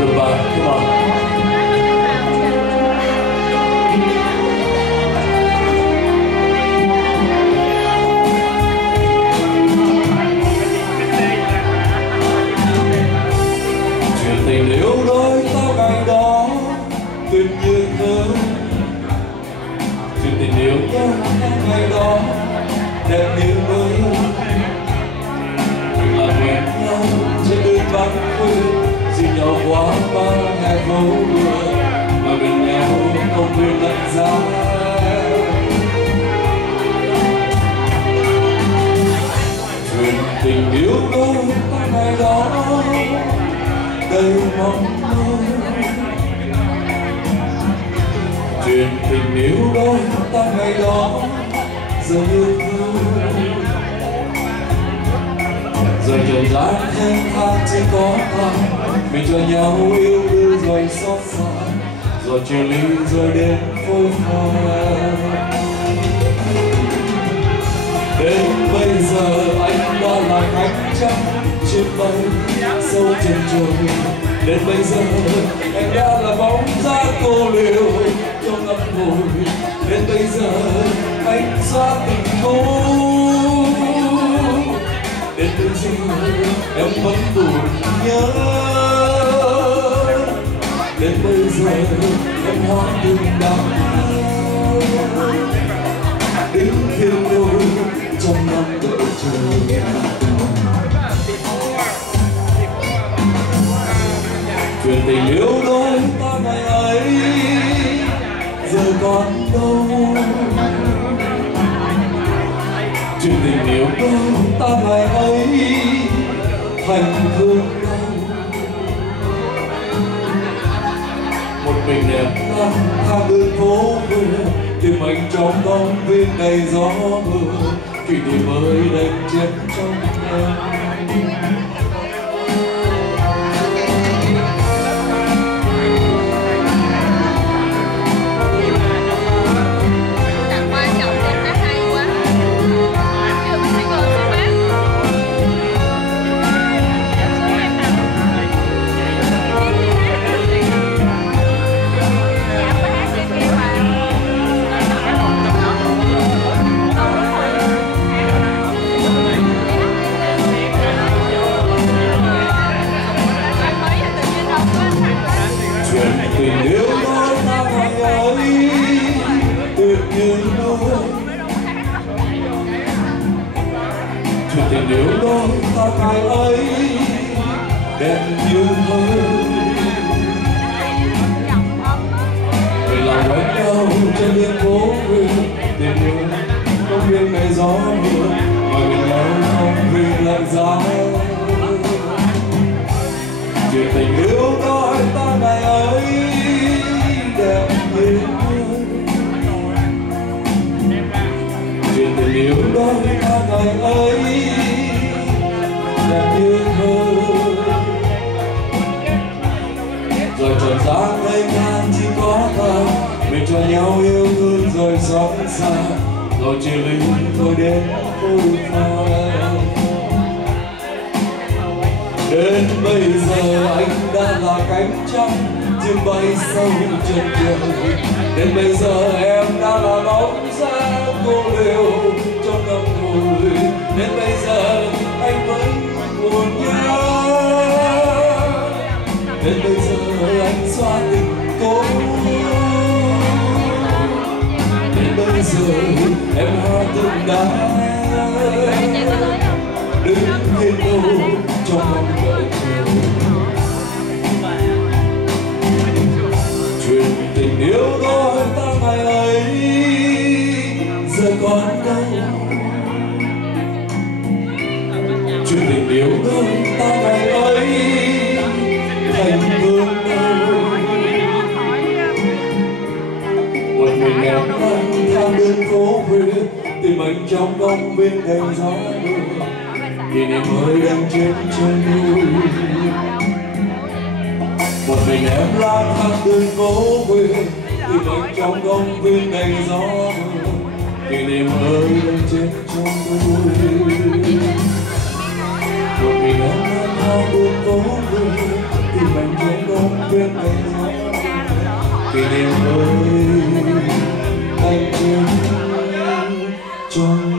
Rumba, come on. Chuyện tình yêu đôi ta ngày đó tuyệt nhiên hơn. Chuyện tình yêu ta ngày đó đẹp như mơ. Là hẹn nhau trên đường vắng quê, dìu nhau qua bao ngày phố mưa, mà bên nhau không biết lạnh giá. Chuyện tình yêu đôi ta ngày đó đầy mong mơ. Chuyện tình yêu đôi ta ngày đó giờ yêu thương. Rồi trần gian thêm thang chỉ có ta, mình cho nhau yêu đương rồi xót xa, rồi chia ly rồi đến phôi pha. Đến bây giờ anh đã là cánh trắng trên bay sâu trên trời. Đến bây giờ anh đã là bóng giá cô liêu trong ngập ngùi. Đến bây giờ anh xóa tình cũ. Đến bây giờ em vẫn buồn nhớ. Đến bây giờ em hóa từng đắng. Đứng khiêu đôi trong năm đợi chờ. Chuyện tình yêu đôi ta ngày ấy giờ còn đâu. Chuyện tình yêu đôi ta ngày ấy thành thương đau. Một mình em lang thang đường phố về, tìm anh trong công viên đầy gió mưa. Kỷ niệm mới đành chết trong em. Tình yêu đôi ta ngày ấy tuyệt nhiên đôi. Chuyện tình yêu đôi ta ngày ấy đẹp như mơ. Người lòng quen nhau trên đường phố quê, tình yêu không biết ngày gió mưa, mà mình nhau không vì lạnh giá. Chuyện tình yêu đôi ta ngày ấy đẹp như mơ. Chuyện tình yêu đôi ta ngày ấy đẹp như mơ. Rồi trần gian đây ngang chỉ có ta, mình cho nhau yêu thương rồi xót xa, rồi chia ly rồi đến phôi pha. Đến bây giờ anh đã là cánh trắng chim bay sâu trên trời. Đến bây giờ em đã là bóng giá cô liêu trong ngập ngùi. Đến bây giờ anh vẫn buồn nhớ. Đến bây giờ anh xóa tình cố. Đến bây giờ em hóa từng đá. Đứng yên đâu trong mong đợi chờ. Chuyện tình yêu đôi ta ngày ấy giờ còn đâu. Chuyện tình yêu đôi ta ngày ấy thành thương đâu. Một mình em lang thang đường phố quê, tìm anh trong công viên đầy gió mưa. Kỷ niệm mới đang chết trên núi. Một mình em lang thang đường phố quê, tìm anh trong công viên đầy gió mưa. Kỷ niệm mới đang chết trong núi. Một mình em lang thang đường phố quê, tìm anh trong công bên cạnh nhau kỷ niệm ơi anh trên trong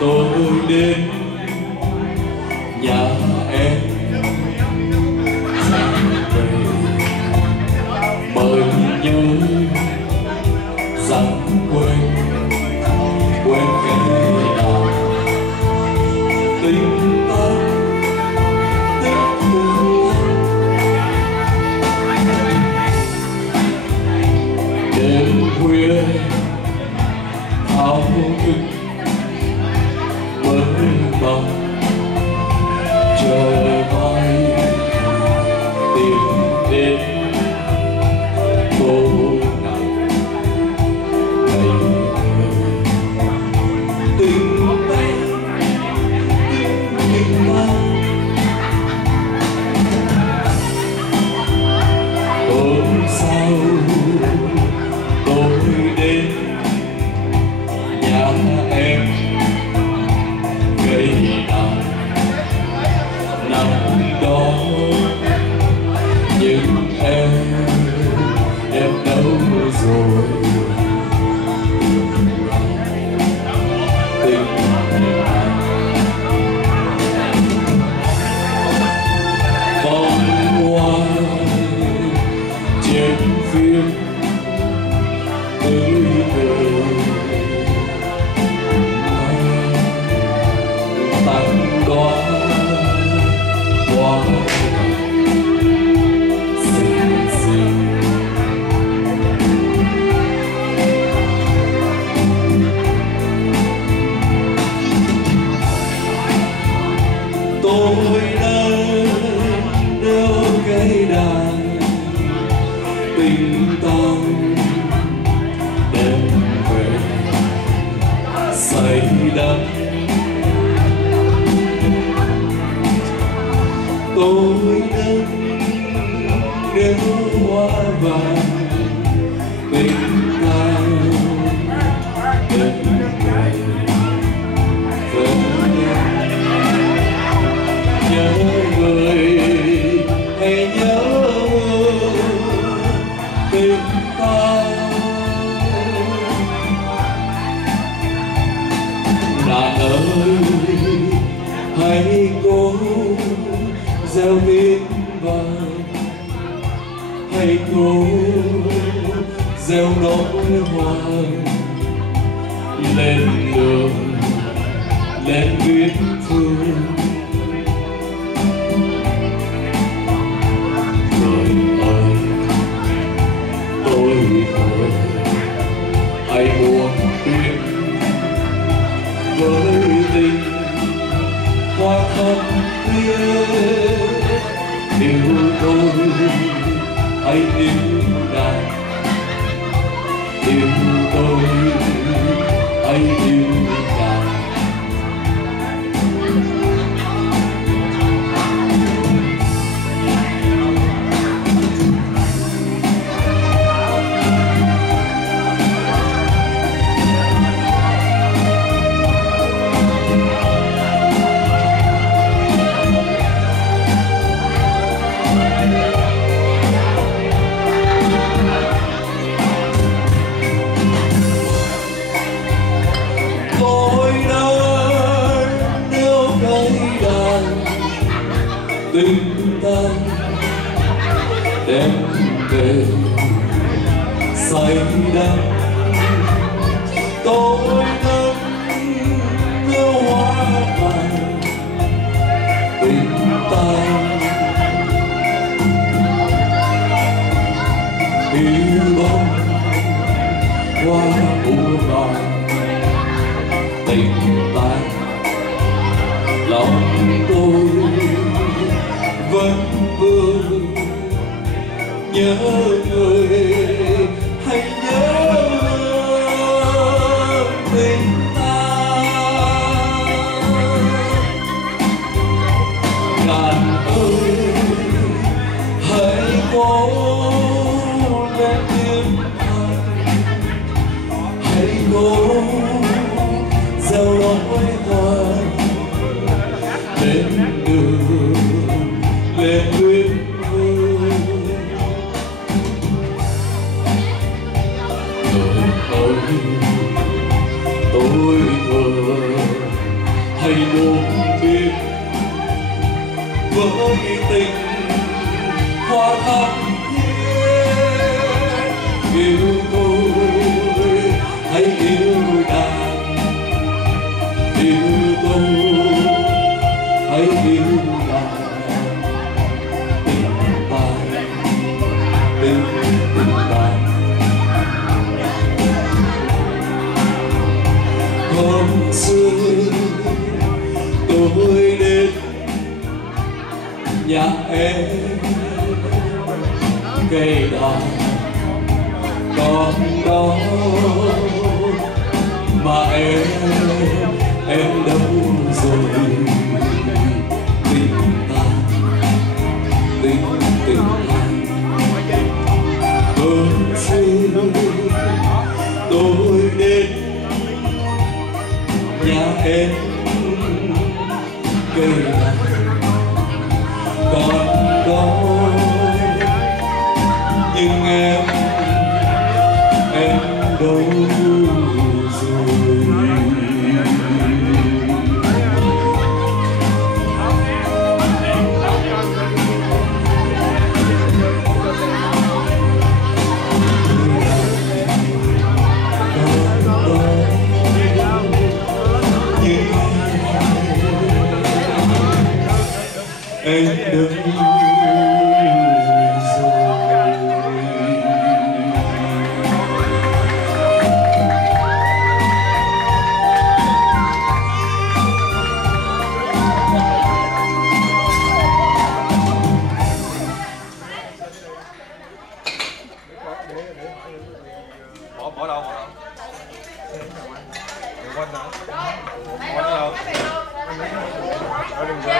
tôi đến nhà em về mới nhớ rằng quên cái nào tình ta tiếc thương đêm khuya thao thức mong chờ mai tìm đến cô nàng ngày tình tay tình ta hôm sau tôi đến nhà em ngày nào năm đó nhưng em đâu rồi tình vòng qua trên phim tươi cười tặng đóa hoa xinh xinh tôi đang đeo cây đàn tình tang đem về say đắm. Tôi đang đeo hoa vàng tình tang đem về nhớ người hay nhớ tình ta nàng ơi hãy cố gieo tiếng vàng hãy cố gieo nỗi hoàng lên đường lên viết thương. Hãy buông tiếng với tình hoa thắm thiết yêu tôi hãy yêu nàng yêu tôi hãy yêu nàng. về say đắm tôi ngất ngỡ hoa vàng tình ta yêu bóng hoa mùa vàng tình ta lòng tôi vẫn vương nhớ người hay nhớ tình ta ngàn ơi hãy cố lên tim hãy cố gieo nỗi hoài lên đường lên nguyên tôi thờ hay luôn biết với tình hoa thắm thiết yêu tôi hay yêu nàng yêu tôi hay yêu nàng tình tài tình tài hôm xưa tôi đến nhà em cây đàn còn đó mà em đâu rồi tình ta tình ta hôm xưa tôi đến nhà em cây đàn còn đó nhưng em đâu rồi em đâu bỏ đâu quên hả quên đâu ở đừng giờ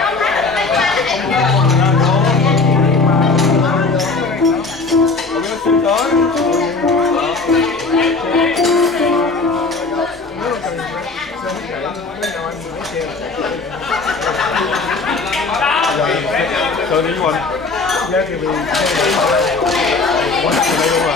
rồi đi quên giá thì bị quên đây luôn rồi